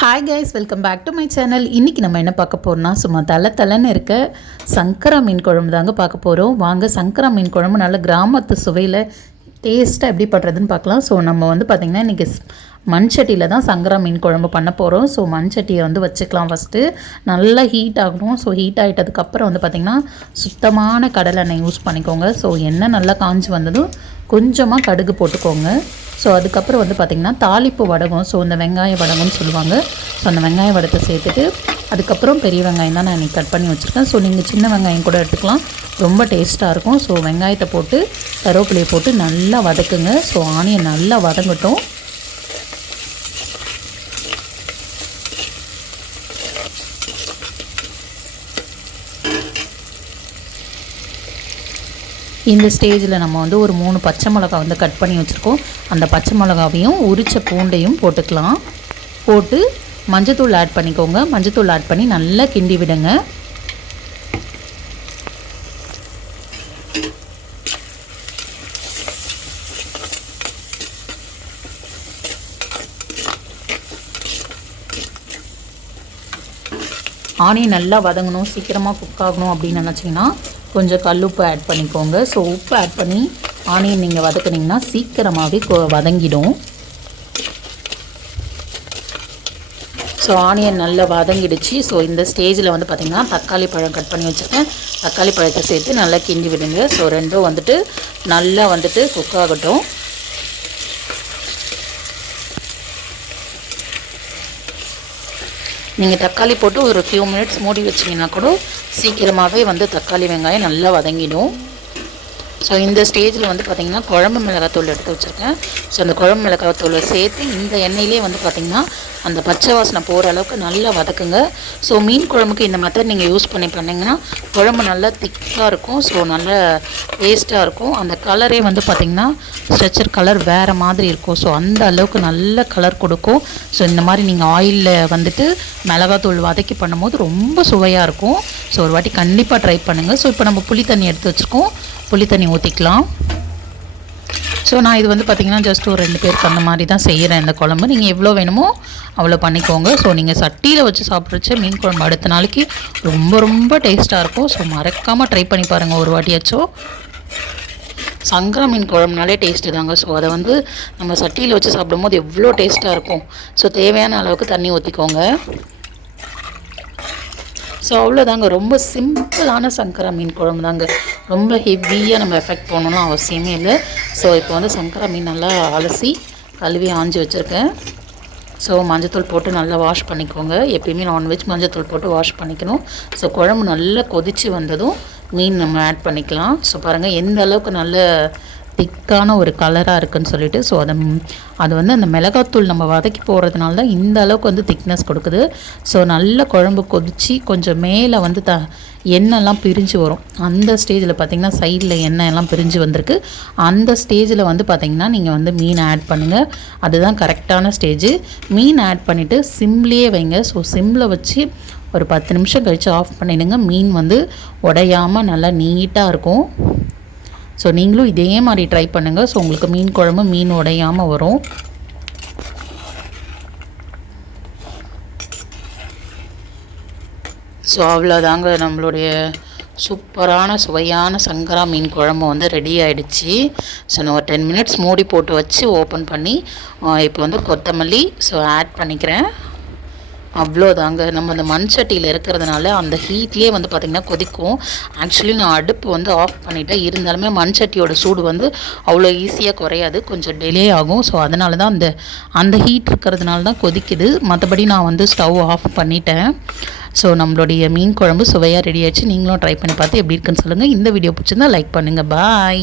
Hi guys, welcome back to my channel. இன்றைக்கி நம்ம என்ன பார்க்க போகிறோம்னா, சும்மா தலைன்னு இருக்க சங்கரா மீன் குழம்பு தாங்க பார்க்க போகிறோம். வாங்க, சங்கரா மீன் குழம்பு நல்ல கிராமத்து சுவையில் டேஸ்ட்டாக எப்படி பண்ணுறதுன்னு பார்க்கலாம். ஸோ நம்ம பார்த்திங்கன்னா இன்றைக்கி மண் சட்டியில் தான் சங்கரா மீன் குழம்பு பண்ண போகிறோம். ஸோ மண் சட்டியை வச்சுக்கலாம். ஃபஸ்ட்டு நல்லா ஹீட் ஆகணும். ஸோ ஹீட் ஆகிட்டதுக்கப்புறம் பார்த்திங்கன்னா சுத்தமான கடலை எண்ணெய் யூஸ் பண்ணிக்கோங்க. ஸோ எண்ணெய் நல்லா காஞ்சி வந்ததும் கொஞ்சமாக கடுகு போட்டுக்கோங்க. ஸோ அதுக்கப்புறம் பார்த்திங்கன்னா தாளிப்பு வடகம், ஸோ இந்த வெங்காய வடகம்னு சொல்லுவாங்க. ஸோ அந்த வெங்காய வடத்தை சேர்த்துட்டு அதுக்கப்புறம் பெரிய வெங்காயம் தான் நான் இன்றைக்கி கட் பண்ணி வச்சுருக்கேன். ஸோ நீங்கள் சின்ன வெங்காயம் கூட எடுத்துக்கலாம், ரொம்ப டேஸ்ட்டாக இருக்கும். ஸோ வெங்காயத்தை போட்டு கருவேப்பிலையை போட்டு நல்லா வதக்குங்க. ஸோ ஆனியன் நல்லா வதங்கட்டும். இந்த ஸ்டேஜில் நம்ம ஒரு 3 பச்சை மிளகா கட் பண்ணி வச்சுருக்கோம். அந்த பச்சை மிளகாவையும் உரித்த பூண்டையும் போட்டுக்கலாம். போட்டு மஞ்சத்தூள் ஆட் பண்ணிக்கோங்க. மஞ்சத்தூள் ஆட் பண்ணி நல்லா கிண்டி விடுங்க. ஆனியன் நல்லா வதங்கணும், சீக்கிரமாக குக் ஆகணும் அப்படின்னு நினச்சிங்கன்னா கொஞ்சம் கல்லுப்பு ஆட் பண்ணிக்கோங்க. ஸோ உப்பு ஆட் பண்ணி ஆனியன் நீங்கள் வதக்குனிங்கன்னா சீக்கிரமாகவே வதங்கிடும். ஸோ ஆனியன் நல்லா வதங்கிடுச்சு. ஸோ இந்த ஸ்டேஜில் பார்த்திங்கன்னா தக்காளி பழம் கட் பண்ணி வச்சுருக்கேன். தக்காளி பழத்தை சேர்த்து நல்லா கிண்டி விடுங்க. ஸோ ரெண்டும் நல்லா குக் ஆகட்டும். நீங்கள் தக்காளி போட்டு ஒரு ஃபியூ மினிட்ஸ் மூடி வச்சிங்கன்னா கூட சீக்கிரமாகவே தக்காளி வெங்காயம் நல்லா வதங்கிடும். ஸோ இந்த ஸ்டேஜில் பார்த்திங்கன்னா குழம்பு மிளகாத்தூள் எடுத்து வச்சுருக்கேன். ஸோ அந்த குழம்பு மிளகாத்தூளை சேர்த்து இந்த எண்ணெயிலே பார்த்திங்கன்னா அந்த பச்சை வாசனை போகிற அளவுக்கு நல்லா வதக்குங்க. ஸோ மீன் குழம்புக்கு இந்த மெத்தட் நீங்கள் யூஸ் பண்ணிங்கன்னா குழம்பு நல்லா திக்காக இருக்கும். ஸோ நல்ல டேஸ்ட்டாக இருக்கும். அந்த கலரே பார்த்திங்கன்னா ஸ்ட்ரெச்சர் கலர் வேறு மாதிரி இருக்கும். ஸோ அந்த அளவுக்கு நல்ல கலர் கொடுக்கும். ஸோ இந்த மாதிரி நீங்கள் ஆயிலில் மிளகாத்தூள் வதக்கி பண்ணும்போது ரொம்ப சுவையாக இருக்கும். ஸோ ஒரு வாட்டி கண்டிப்பாக ட்ரை பண்ணுங்கள். ஸோ இப்போ நம்ம புளி தண்ணி எடுத்து வச்சுருக்கோம். புளி தண்ணி ஊற்றிக்கலாம். ஸோ நான் இது பார்த்திங்கன்னா ஜஸ்ட் ஒரு 2 பேருக்கு அந்த மாதிரி தான் செய்கிறேன் இந்த குழம்பு. நீங்கள் எவ்வளோ வேணுமோ அவ்வளோ பண்ணிக்கோங்க. ஸோ நீங்கள் சட்டியில் வச்சு சாப்பிட்றச்ச மீன் குழம்பு அடுத்த நாளைக்கு ரொம்ப டேஸ்ட்டாக இருக்கும். ஸோ மறக்காமல் ட்ரை பண்ணி பாருங்கள் ஒரு வாட்டியாச்சும். சங்கரா மீன் குழம்புனாலே டேஸ்ட்டு தாங்க. ஸோ அதை நம்ம சட்டியில் வச்சு சாப்பிடும்போது எவ்வளோ டேஸ்ட்டாக இருக்கும். ஸோ தேவையான அளவுக்கு தண்ணி ஊற்றிக்கோங்க. ஸோ அவ்வளோதாங்க, ரொம்ப சிம்பிளான சங்கரா மீன் குழம்பு தாங்க. ரொம்ப ஹெவியாக நம்ம எஃபெக்ட் பண்ணணும்னு அவசியமே இல்லை. ஸோ இப்போ சங்கரா மீன் நல்லா அலசி கழுவி ஆஞ்சி வச்சுருக்கேன். ஸோ மஞ்சத்தூள் போட்டு நல்லா வாஷ் பண்ணிக்கோங்க. எப்பயுமே நான்வெஜ் மஞ்சத்தூள் போட்டு வாஷ் பண்ணிக்கணும். ஸோ குழம்பு நல்லா கொதித்து வந்ததும் மீன் நம்ம ஆட் பண்ணிக்கலாம். ஸோ பாருங்கள் எந்த அளவுக்கு நல்ல திக்கான ஒரு கலராக இருக்குதுன்னு சொல்லிட்டு. ஸோ அது அந்த மிளகாத்தூள் நம்ம வதக்கி போடுறதுனால தான் இந்த அளவுக்கு திக்னஸ் கொடுக்குது. ஸோ நல்ல குழம்பு கொதித்து கொஞ்சம் மேலே எண்ணெய்லாம் பிரிஞ்சு வரும். அந்த ஸ்டேஜில் பார்த்திங்கன்னா சைடில் எண்ணெய் எல்லாம் பிரிஞ்சு வந்திருக்கு. அந்த ஸ்டேஜில் பார்த்திங்கன்னா நீங்கள் மீன் ஆட் பண்ணுங்கள். அதுதான் கரெக்டான ஸ்டேஜு. மீன் ஆட் பண்ணிவிட்டு சிம்லேயே வைங்க. ஸோ சிம்மில் வச்சு ஒரு 10 நிமிஷம் கழித்து ஆஃப் பண்ணிடுங்க. மீன் உடையாமல் நல்லா நீட்டாக இருக்கும். ஸோ நீங்களும் இதே மாதிரி ட்ரை பண்ணுங்கள். ஸோ உங்களுக்கு மீன் குழம்பு மீன் உடையாமல் வரும். ஸோ அவ்வளோதாங்க, நம்மளுடைய சூப்பரான சுவையான சங்கரா மீன் குழம்பு ரெடி ஆகிடுச்சு. ஸோ நான் ஒரு 10 மினிட்ஸ் மூடி போட்டு வச்சு ஓப்பன் பண்ணி இப்போ கொத்தமல்லி ஆட் பண்ணிக்கிறேன். அவ்வளோதாங்க, நம்ம அந்த மண் சட்டியில் இருக்கிறதுனால அந்த ஹீட்லேயே பார்த்திங்கன்னா கொதிக்கும். ஆக்சுவலி நான் அடுப்பு ஆஃப் பண்ணிவிட்டேன். இருந்தாலுமே மண் சட்டியோட சூடு அவ்வளோ ஈஸியாக குறையாது, கொஞ்சம் டிலே ஆகும். ஸோ அதனால தான் அந்த ஹீட் இருக்கிறதுனால தான் கொதிக்குது. மற்றபடி நான் ஸ்டவ் ஆஃப் பண்ணிட்டேன். ஸோ நம்மளுடைய மீன் குழம்பு சுவையாக ரெடி ஆகிடுச்சு. நீங்களும் ட்ரை பண்ணி பார்த்து எப்படி இருக்குன்னு சொல்லுங்கள். இந்த வீடியோ பிடிச்சிருந்தா லைக் பண்ணுங்கள். பாய்.